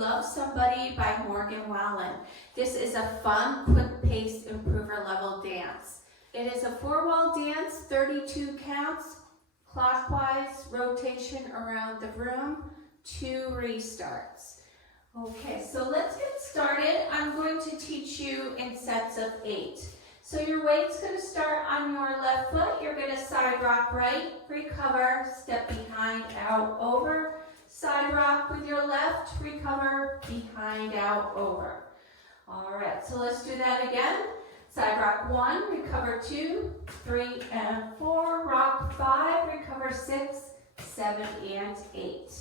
Love Somebody by Wallen. This is a fun, quick-paced improver level dance. It is a 4-wall dance, 32 counts, clockwise rotation around the room, 2 restarts. Okay, so let's get started. I'm going to teach you in sets of 8. So your weight's going to start on your left foot. You're going to side rock right, recover, step behind, out, over. Side rock with your left, recover, behind, out, over. All right, so let's do that again. Side rock 1, recover 2, 3 and 4, rock 5, recover 6, 7 and 8.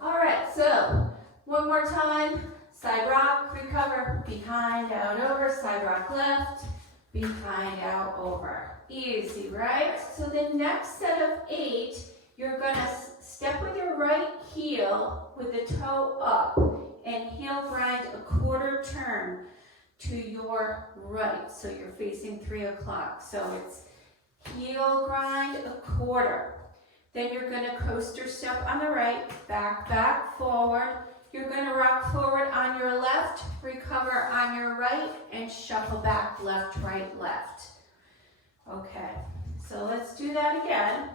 All right, so one more time. Side rock, recover, behind, out, over. Side rock left, behind, out, over. Easy, right? So the next set of 8, you're going to step with your right heel with the toe up and heel grind a quarter turn to your right. So you're facing 3 o'clock. So it's heel grind a quarter. Then you're going to coaster step on the right, back, back, forward. You're going to rock forward on your left, recover on your right, and shuffle back left, right, left. Okay, so let's do that again.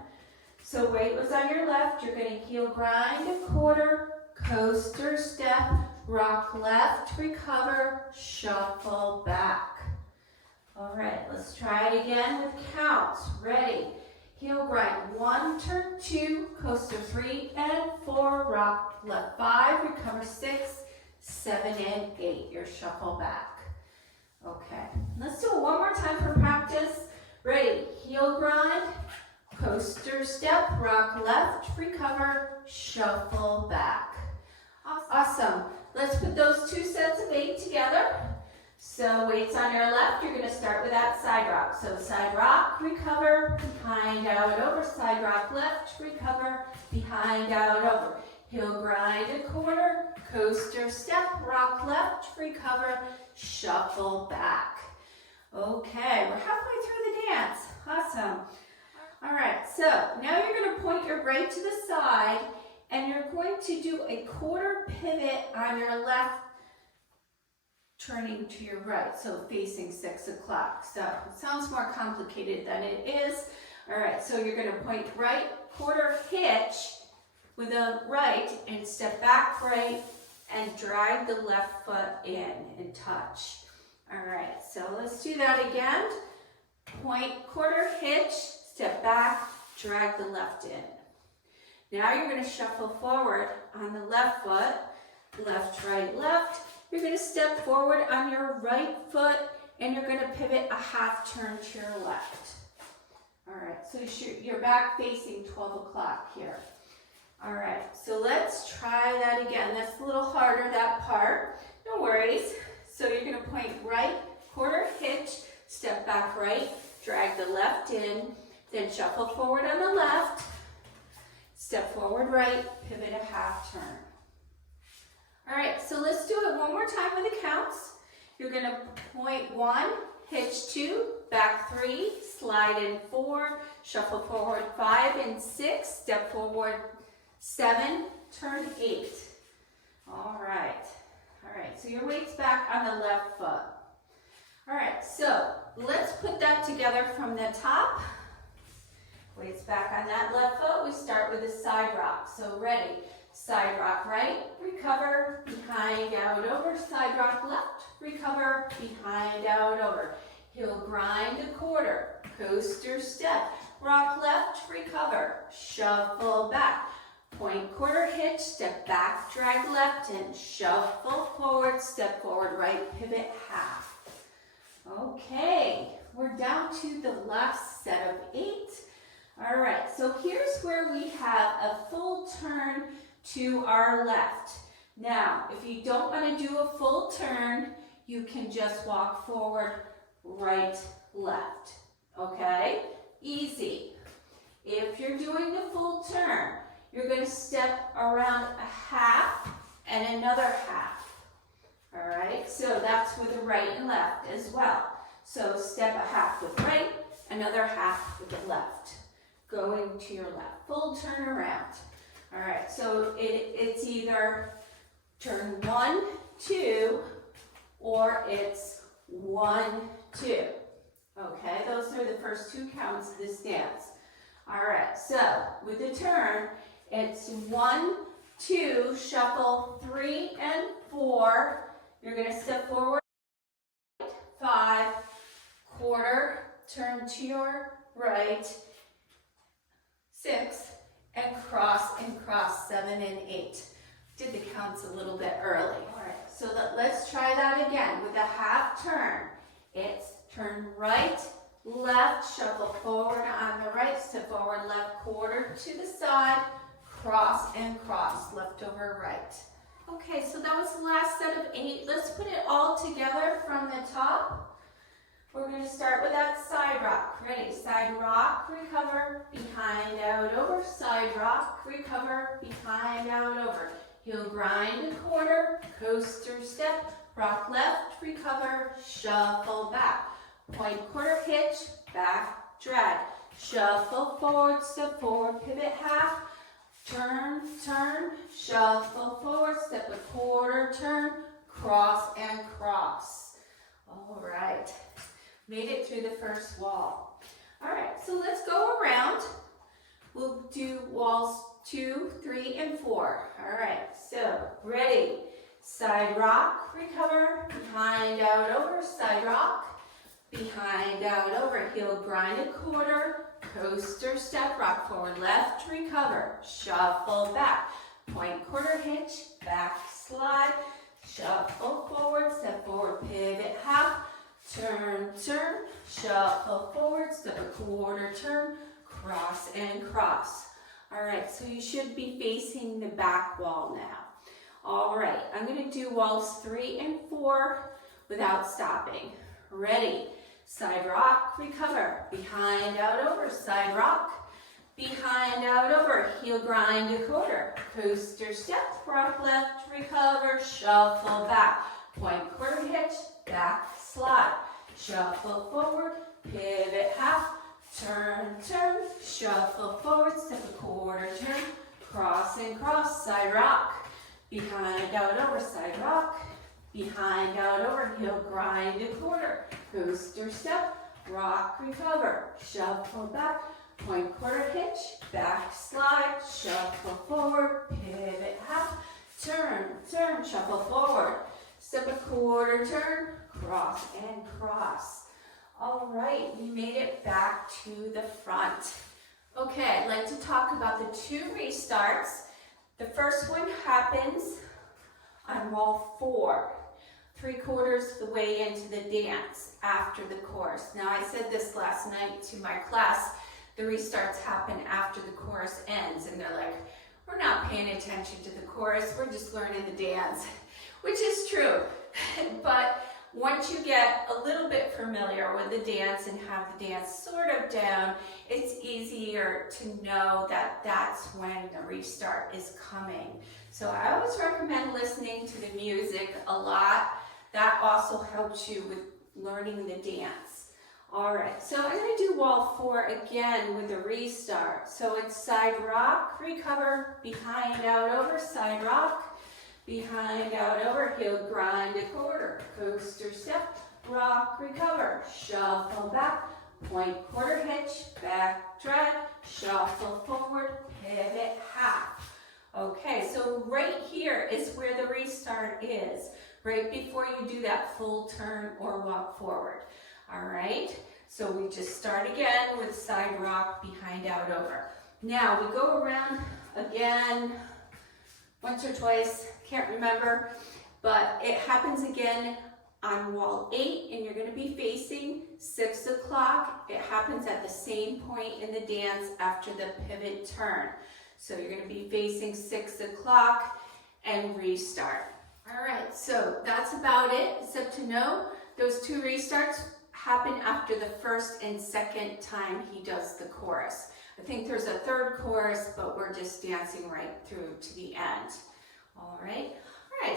So weight was on your left, you're going to heel grind a quarter, coaster step, rock left, recover, shuffle back. All right, let's try it again with counts. Ready? Heel grind 1, turn 2, coaster 3 and 4, rock left 5, recover 6, 7 and 8. Your shuffle back. Okay, let's do it one more time for practice. Ready? Heel grind, coaster step, rock left, recover, shuffle back. Awesome. Let's put those 2 sets of 8 together. So weights on your left, you're going to start with that side rock. So side rock, recover, behind, out, over. Side rock left, recover, behind, out, over. Heel grind a quarter, coaster step, rock left, recover, shuffle back. Okay, we're halfway through the dance. Awesome. All right, so now you're going to point your right to the side and you're going to do a quarter pivot on your left, turning to your right, so facing 6 o'clock. So it sounds more complicated than it is. All right, so you're going to point right, quarter hitch with the right and step back right and drag the left foot in and touch. All right, so let's do that again. Point, quarter hitch, step back, drag the left in. Now you're going to shuffle forward on the left foot, left, right, left. You're going to step forward on your right foot and you're going to pivot a half turn to your left. All right, so you're back facing 12 o'clock here. All right, so let's try that again. That's a little harder, that part. No worries. So you're going to point right, quarter hitch, step back right, drag the left in, then shuffle forward on the left, step forward right, pivot a half turn. All right, so let's do it one more time with the counts. You're going to point 1, hitch 2, back 3, slide in 4, shuffle forward 5 and 6, step forward 7, turn 8. All right, so your weight's back on the left foot. All right, so let's put that together from the top. Weight's back on that left foot. We start with a side rock. So ready, side rock right, recover, behind, out, over. Side rock left, recover, behind, out, over. Heel grind a quarter, coaster step, rock left, recover, shuffle back. Point, quarter hitch, step back, drag left in, shuffle forward, step forward right, pivot half. Okay, we're down to the last set of 8. All right, so here's where we have a full turn to our left. Now, if you don't want to do a full turn, you can just walk forward, right, left. Okay, easy. If you're doing the full turn, you're going to step around a half and another half. All right, so that's with the right and left as well. So step a half with right, another half with the left. Going to your left, full turn around. All right, so it's either turn 1, 2, or it's 1, 2. Okay, those are the first 2 counts of this dance. All right, so with the turn, it's 1, 2, shuffle 3 and 4. You're going to step forward, 5, quarter, turn to your right, 6, and cross, 7 and 8. Did the counts a little bit early. All right, so let's try that again with a half turn. It's turn right, left, shuffle forward on the right, step forward, left, quarter to the side, cross and cross, left over right. Okay, so that was the last set of 8. Let's put it all together from the top. We're going to start with that side rock. Ready? Side rock, recover, behind, out, over. Side rock, recover, behind, out, over. Heel grind a quarter, coaster step, rock left, recover, shuffle back. Point quarter hitch, back, drag. Shuffle forward, step forward, pivot half. Turn, turn, shuffle forward, step a quarter, turn, cross and cross. All right, made it through the first wall. All right, so let's go around. We'll do walls 2, 3, and 4. All right, so ready. Side rock, recover, behind, out, over, side rock, behind, out, over, heel grind a quarter, coaster step, rock forward, left, recover, shuffle back, point quarter hitch, back slide, shuffle forward, step forward, pivot half, turn, turn, shuffle forward, step a quarter turn, cross and cross. All right, so you should be facing the back wall now. All right, I'm going to do walls 3 and 4 without stopping. Ready? Side rock, recover, behind, out, over, side rock, behind, out, over, heel grind a quarter, coaster step, rock left, recover, shuffle back, point quarter hitch, back slide, shuffle forward, pivot half, turn, turn, shuffle forward, step a quarter turn, cross and cross, side rock, behind, out, over, side rock, behind, out, over, heel grind a quarter, coaster step, rock, recover, shuffle back, point quarter hitch, back slide, shuffle forward, pivot half, turn, turn, shuffle forward, step a quarter turn, cross and cross. All right, we made it back to the front. Okay, I'd like to talk about the 2 restarts. The first one happens on wall 4, 3/4 the way into the dance after the chorus. Now, I said this last night to my class, the restarts happen after the chorus ends, and they're like, we're not paying attention to the chorus, we're just learning the dance, which is true. But once you get a little bit familiar with the dance and have the dance sort of down, it's easier to know that that's when the restart is coming. So I always recommend listening to the music a lot. That also helps you with learning the dance. All right, so I'm going to do wall 4 again with a restart. So it's side rock, recover, behind, out, over, side rock, behind, out, over, heel grind a quarter, coaster step, rock, recover, shuffle back, point quarter hitch, back drag, shuffle forward, pivot half. Okay, so right here is where the restart is, right before you do that full turn or walk forward. All right, so we just start again with side rock, behind, out, over. Now we go around again once or twice, can't remember, but it happens again on wall 8, and you're going to be facing 6 o'clock. It happens at the same point in the dance after the pivot turn. So you're going to be facing 6 o'clock and restart. All right, so that's about it, except to know those 2 restarts happen after the first and second time he does the chorus. I think there's a 3rd chorus, but we're just dancing right through to the end. All right,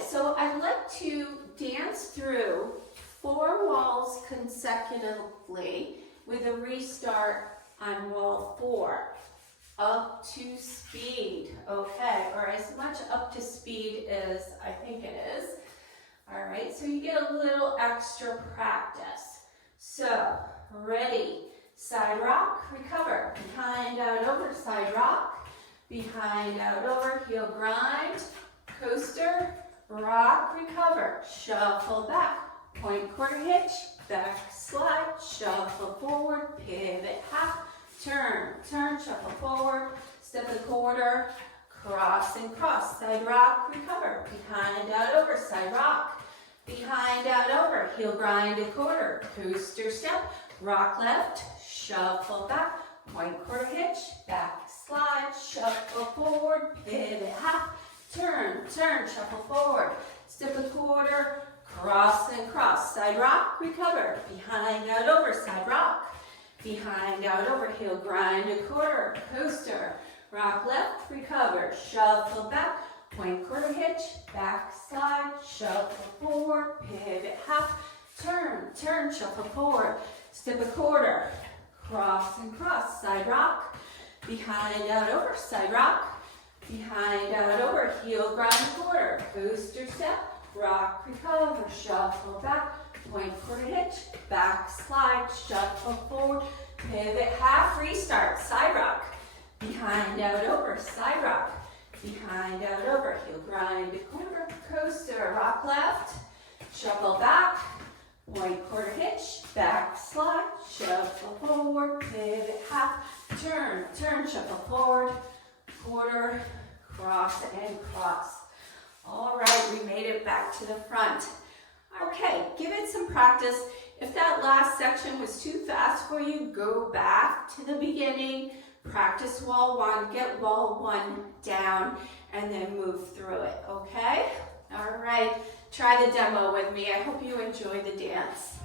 so I'd like to dance through 4 walls consecutively with a restart on wall 4. up to speed. Okay, or as much up to speed as I think it is. All right, so you get a little extra practice. So, ready, side rock, recover, behind, out, over, side rock, behind, out, over, heel grind, coaster, rock, recover, shuffle back, point quarter hitch, back slide, shuffle forward, pivot half, turn, turn, shuffle forward, step a quarter, cross and cross, side rock, recover, behind, out, over, side rock, behind, out, over, heel grind a quarter, coaster step, rock left, shuffle back, point quarter hitch, back slide, shuffle forward, pivot half, turn, turn, shuffle forward, step a quarter, cross and cross, side rock, recover, behind, out, over, side rock, behind, out, over, heel grind a quarter, coaster, rock left, recover, shuffle back, point quarter hitch, back slide, shuffle forward, pivot half, turn, turn, shuffle forward, step a quarter, cross and cross, side rock, behind, out, over, side rock, behind, out, over, heel grind a quarter, coaster step, rock, recover, shuffle back, point quarter hitch, back slide, shuffle forward, pivot half, restart, side rock, behind, out, over, side rock, behind, out, over, heel grind a quarter, coaster, rock left, shuffle back, point quarter hitch, back slide, shuffle forward, pivot half, turn, turn, shuffle forward, quarter, cross and cross. All right, we made it back to the front. Okay, give it some practice. If that last section was too fast for you, go back to the beginning, practice wall one, get wall one down, and then move through it, okay? All right, try the demo with me. I hope you enjoy the dance.